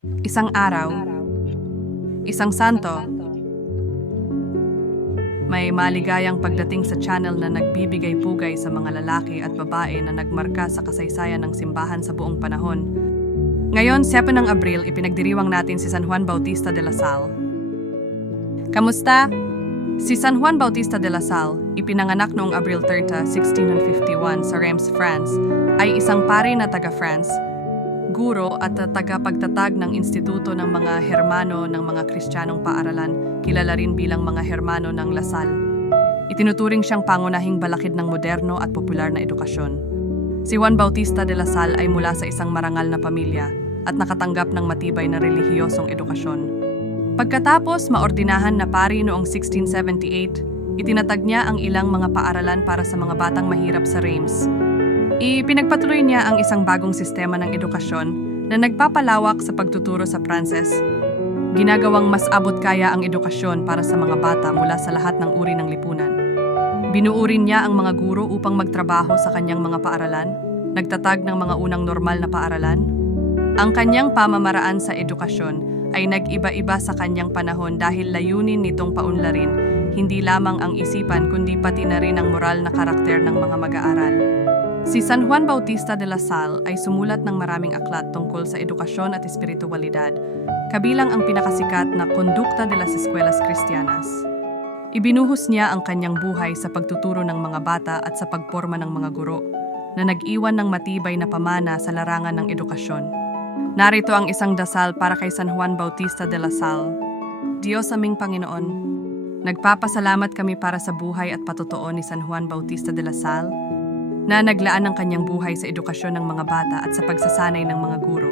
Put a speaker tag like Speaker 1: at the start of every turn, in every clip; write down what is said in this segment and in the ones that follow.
Speaker 1: Isang araw, isang santo, may maligayang pagdating sa channel na nagbibigay pugay sa mga lalaki at babae na nagmarka sa kasaysayan ng simbahan sa buong panahon. Ngayon, 7 ng Abril, ipinagdiriwang natin si San Juan Bautista de la Salle. Kamusta? Si San Juan Bautista de la Salle, ipinanganak noong Abril 30, 1651 sa Reims, France, ay isang pari na taga-France, guro at tagapagtatag ng Instituto ng mga Hermano ng mga Kristiyanong Paaralan, kilala rin bilang mga Hermano ng La Salle. Itinuturing siyang pangunahing balakid ng moderno at popular na edukasyon. Si Juan Bautista de la Salle ay mula sa isang marangal na pamilya at nakatanggap ng matibay na relihiyosong edukasyon. Pagkatapos maordinahan na pari noong 1678, itinatag niya ang ilang mga paaralan para sa mga batang mahirap sa Reims. Ipinagpatuloy niya ang isang bagong sistema ng edukasyon na nagpapalawak sa pagtuturo sa Pranses. Ginagawang mas abot kaya ang edukasyon para sa mga bata mula sa lahat ng uri ng lipunan. Binuurin niya ang mga guro upang magtrabaho sa kanyang mga paaralan, nagtatag ng mga unang normal na paaralan. Ang kanyang pamamaraan sa edukasyon ay nag-iba-iba sa kanyang panahon dahil layunin nitong paunlarin hindi lamang ang isipan kundi pati na rin ang moral na karakter ng mga mag-aaral. Si San Juan Bautista de la Salle ay sumulat ng maraming aklat tungkol sa edukasyon at espiritualidad, kabilang ang pinakasikat na Kondukta de las Escuelas Cristianas. Ibinuhos niya ang kanyang buhay sa pagtuturo ng mga bata at sa pagporma ng mga guro, na nag-iwan ng matibay na pamana sa larangan ng edukasyon. Narito ang isang dasal para kay San Juan Bautista de la Salle. Diyos aming Panginoon, nagpapasalamat kami para sa buhay at patotoo ni San Juan Bautista de la Salle na naglaan ng kanyang buhay sa edukasyon ng mga bata at sa pagsasanay ng mga guro.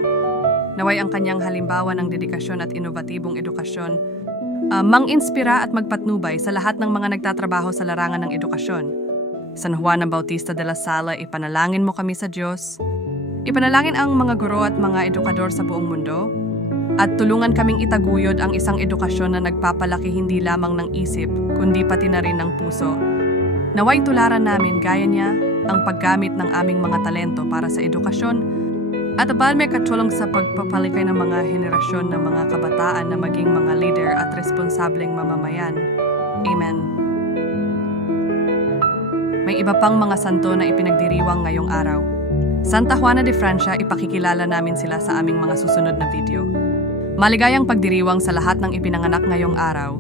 Speaker 1: Naway ang kanyang halimbawa ng dedikasyon at inovatibong edukasyon uh, mang-inspira at magpatnubay sa lahat ng mga nagtatrabaho sa larangan ng edukasyon. San Juan Bautista de la Salle, ipanalangin mo kami sa Diyos. Ipanalangin ang mga guro at mga edukador sa buong mundo. At tulungan kaming itaguyod ang isang edukasyon na nagpapalaki hindi lamang ng isip, kundi pati na rin ng puso. Naway tularan namin gaya niya ang paggamit ng aming mga talento para sa edukasyon at abal may katulong sa pagpapalikay ng mga henerasyon ng mga kabataan na maging mga leader at responsableng mamamayan. Amen. May iba pang mga santo na ipinagdiriwang ngayong araw. Santa Juana de Francia, ipakikilala namin sila sa aming mga susunod na video. Maligayang pagdiriwang sa lahat ng ipinanganak ngayong araw.